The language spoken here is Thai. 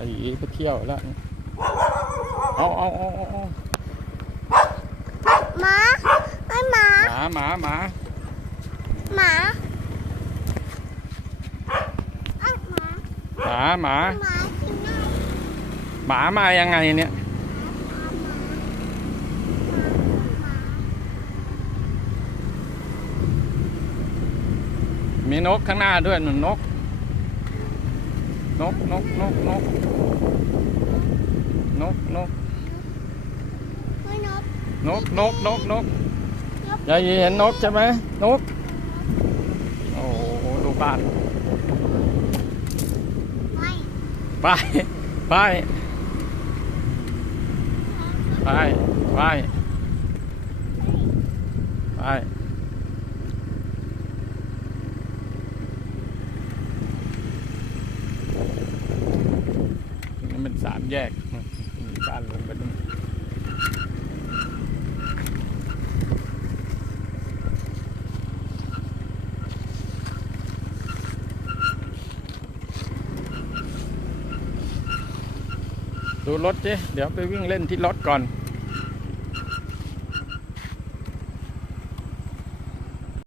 อ้อีไปเที่ยวแล้วเอาเอาเอาเอาเอาหมาไอ้หมาหมาหมาหมาหมาไอ้หมาหมาหมาหมากินได้หมามายังไงเนี่ยมีนกข้างหน้าด้วยหนุนนก นกนกนกนกนกนกไม่นกนกนกนกนกยายเห็นนกใช่ไหมนก โอ้โหดูบ้าน ไม่ ไปไปไปไปไปนี่มัน สามแยกบ้านลงไปนู่นดูรถเจ๊เดี๋ยวไปวิ่งเล่นที่รถก่อน